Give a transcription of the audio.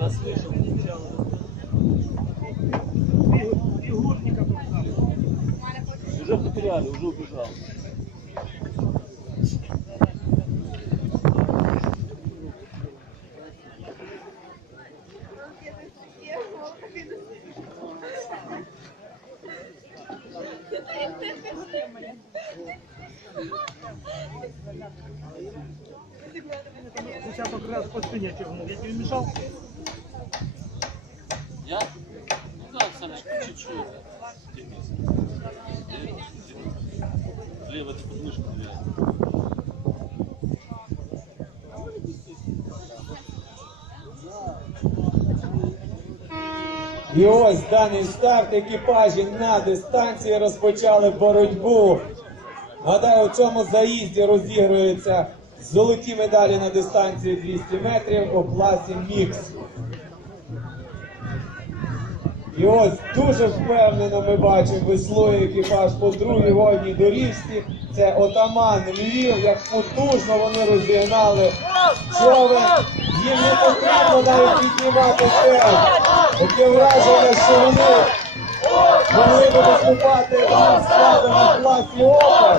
Я слышал. Фигурника. Уже потеряли, уже убежал. Десяток раз по спине чергнул. Я тебе мешал? Я? Ну да, Санечка, чуть-чуть. Лево это подмышка, двигай. І ось даний старт екіпажі на дистанції розпочали боротьбу. Нагадаю, у цьому заїзді розігруються золоті медалі на дистанції 200 метрів у класі мікс. І ось дуже впевнено ми бачимо веслує екіпаж по другій водній доріжці. Це отаман Львів, як потужно вони розігнали човен. Їм не потрібно навіть піднімати тем. Таке враження, що вони могли би виступати складом у класі опер.